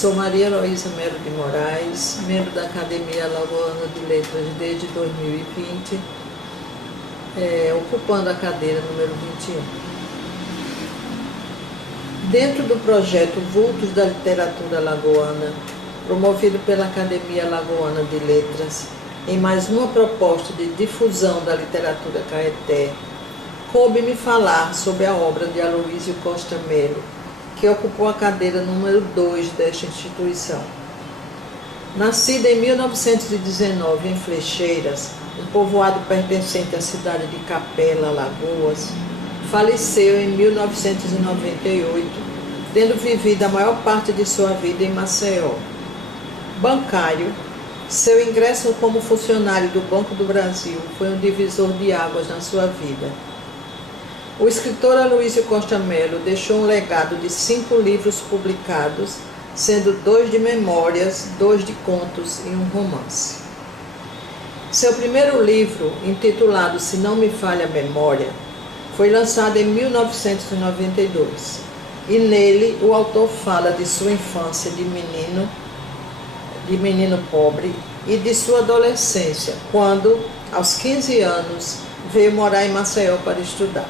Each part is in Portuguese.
Sou Maria Heloísa Melo de Moraes, membro da Academia Alagoana de Letras desde 2020, ocupando a cadeira número 21. Dentro do projeto Vultos da Literatura Alagoana, promovido pela Academia Alagoana de Letras, em mais uma proposta de difusão da literatura caeté, coube-me falar sobre a obra de Aloísio Costa Melo, que ocupou a cadeira número 2 desta instituição. Nascida em 1919 em Flecheiras, um povoado pertencente à cidade de Capela, Alagoas, faleceu em 1998, tendo vivido a maior parte de sua vida em Maceió. Bancário, seu ingresso como funcionário do Banco do Brasil foi um divisor de águas na sua vida. O escritor Aloísio Costa Melo deixou um legado de 5 livros publicados, sendo 2 de memórias, 2 de contos e um romance. Seu primeiro livro, intitulado Se Não Me Falha a Memória, foi lançado em 1992, e nele o autor fala de sua infância de menino pobre e de sua adolescência, quando, aos 15 anos, veio morar em Maceió para estudar.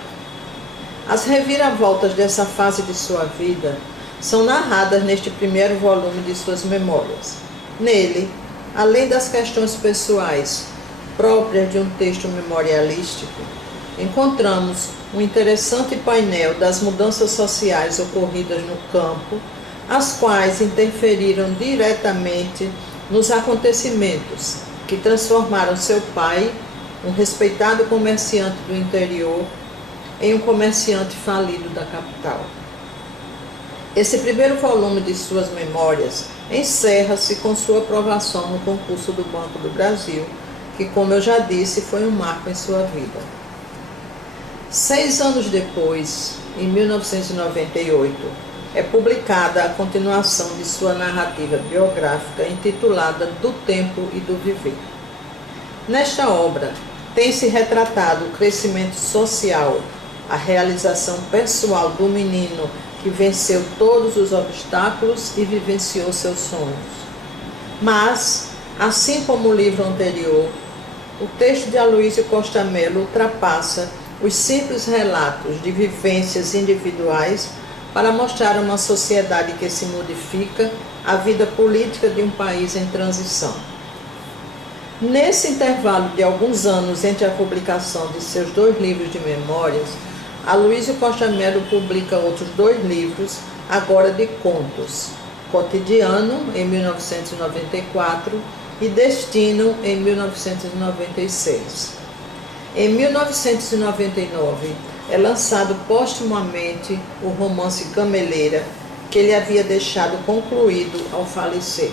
As reviravoltas dessa fase de sua vida são narradas neste primeiro volume de suas memórias. Nele, além das questões pessoais próprias de um texto memorialístico, encontramos um interessante painel das mudanças sociais ocorridas no campo, as quais interferiram diretamente nos acontecimentos que transformaram seu pai, um respeitado comerciante do interior, em um comerciante falido da capital. Esse primeiro volume de suas memórias encerra-se com sua aprovação no concurso do Banco do Brasil, que, como eu já disse, foi um marco em sua vida. 6 anos depois, em 1998, é publicada a continuação de sua narrativa biográfica intitulada Do Tempo e do Viver. Nesta obra, tem-se retratado o crescimento social, a realização pessoal do menino que venceu todos os obstáculos e vivenciou seus sonhos. Mas, assim como o livro anterior, o texto de Aloísio Costa Melo ultrapassa os simples relatos de vivências individuais para mostrar uma sociedade que se modifica, a vida política de um país em transição. Nesse intervalo de alguns anos entre a publicação de seus 2 livros de memórias, Aloísio Costa Melo publica outros 2 livros, agora de contos, Cotidiano, em 1994, e Destino, em 1996. Em 1999, é lançado postumamente o romance Gameleira, que ele havia deixado concluído ao falecer.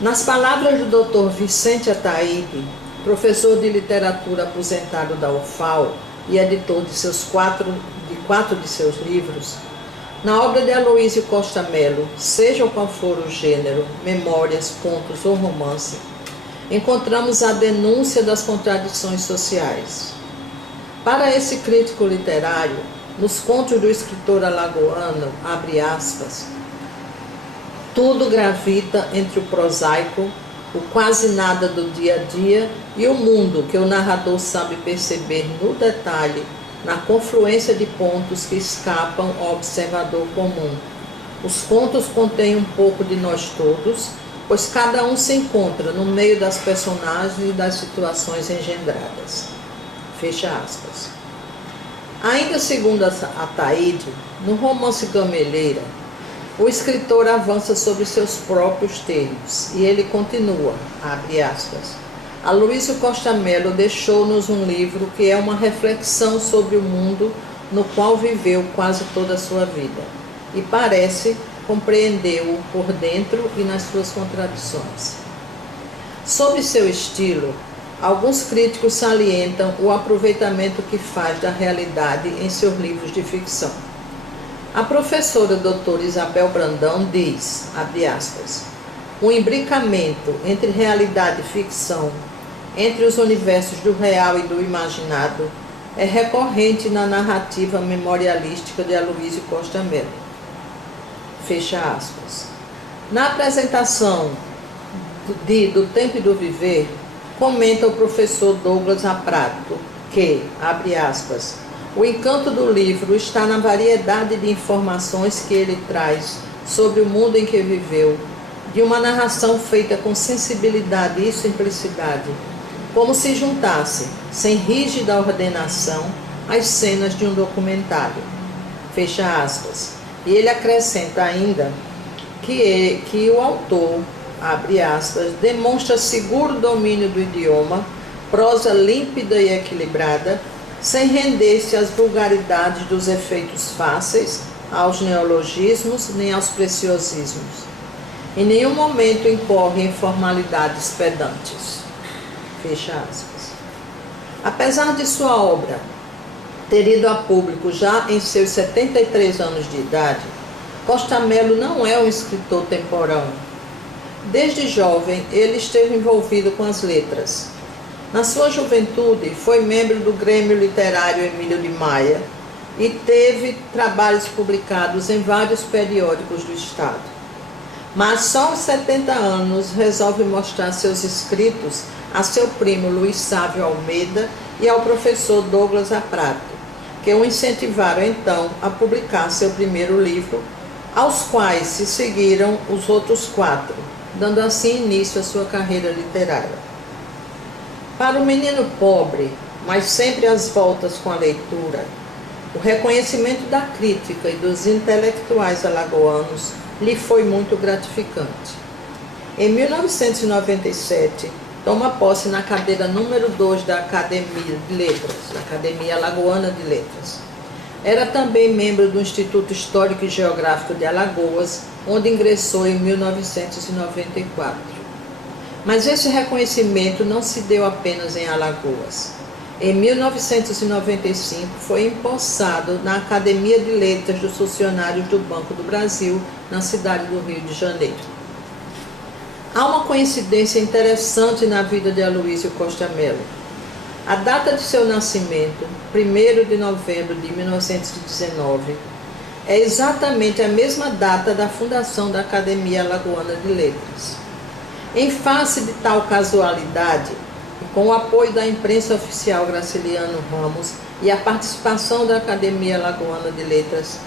Nas palavras do Dr. Vicente Ataíde, professor de literatura aposentado da UFAL e editor de 4 de seus livros, na obra de Aloísio Costa Melo, seja qual for o gênero, memórias, contos ou romance, encontramos a denúncia das contradições sociais. Para esse crítico literário, nos contos do escritor alagoano, abre aspas, tudo gravita entre o prosaico, o quase nada do dia a dia e o mundo que o narrador sabe perceber no detalhe, na confluência de pontos que escapam ao observador comum. Os contos contêm um pouco de nós todos, pois cada um se encontra no meio das personagens e das situações engendradas. Fecha aspas. Ainda segundo Ataíde, no romance Gameleira, o escritor avança sobre seus próprios termos e ele continua, abre aspas, Aloísio Costa Melo deixou-nos um livro que é uma reflexão sobre o mundo no qual viveu quase toda a sua vida e parece compreendeu-o por dentro e nas suas contradições. Sobre seu estilo, alguns críticos salientam o aproveitamento que faz da realidade em seus livros de ficção. A professora doutora Isabel Brandão diz, abre aspas, o imbricamento entre realidade e ficção, entre os universos do real e do imaginado, é recorrente na narrativa memorialística de Aloísio Costa Melo. fecha aspas. Na apresentação do Tempo e do Viver, comenta o professor Douglas Aprato que, abre aspas, o encanto do livro está na variedade de informações que ele traz sobre o mundo em que viveu, de uma narração feita com sensibilidade e simplicidade, como se juntasse, sem rígida ordenação, as cenas de um documentário. Fecha aspas. E ele acrescenta ainda que o autor, abre aspas, demonstra seguro domínio do idioma, prosa límpida e equilibrada, sem render-se às vulgaridades dos efeitos fáceis, aos neologismos, nem aos preciosismos. Em nenhum momento incorre em formalidades pedantes. Fecha aspas. Apesar de sua obra ter ido a público já em seus 73 anos de idade, Costa Melo não é um escritor temporão. Desde jovem, ele esteve envolvido com as letras. Na sua juventude, foi membro do Grêmio Literário Emílio de Maia e teve trabalhos publicados em vários periódicos do Estado. Mas só aos 70 anos resolve mostrar seus escritos a seu primo Luiz Sávio Almeida e ao professor Douglas Aprato, que o incentivaram então a publicar seu primeiro livro, aos quais se seguiram os outros 4, dando assim início à sua carreira literária. Para o menino pobre, mas sempre às voltas com a leitura, o reconhecimento da crítica e dos intelectuais alagoanos lhe foi muito gratificante. Em 1997, toma posse na cadeira número 2 da Academia de Letras, Academia Alagoana de Letras. Era também membro do Instituto Histórico e Geográfico de Alagoas, onde ingressou em 1994. Mas esse reconhecimento não se deu apenas em Alagoas. Em 1995, foi empossado na Academia de Letras dos Funcionários do Banco do Brasil, na cidade do Rio de Janeiro. Há uma coincidência interessante na vida de Aloísio Costa Melo. A data de seu nascimento, 1º de novembro de 1919, é exatamente a mesma data da fundação da Academia Alagoana de Letras. Em face de tal casualidade, e com o apoio da imprensa oficial Graciliano Ramos e a participação da Academia Alagoana de Letras,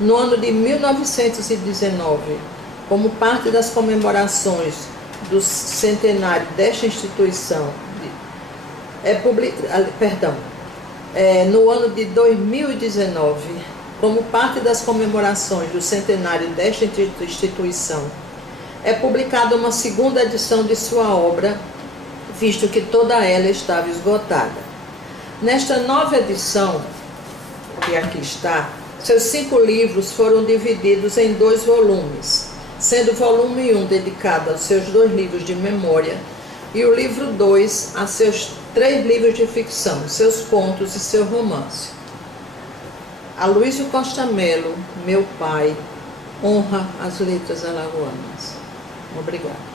no ano de 1919, como parte das comemorações do centenário desta instituição, no ano de 2019, como parte das comemorações do centenário desta instituição, é publicada uma segunda edição de sua obra, visto que toda ela estava esgotada. Nesta nova edição, que aqui está, seus 5 livros foram divididos em 2 volumes, sendo o volume 1 dedicado aos seus 2 livros de memória e o livro 2 a seus 3 livros de ficção, seus contos e seu romance. Aloísio Costa Melo, meu pai, honra as letras alagoanas. Obrigada.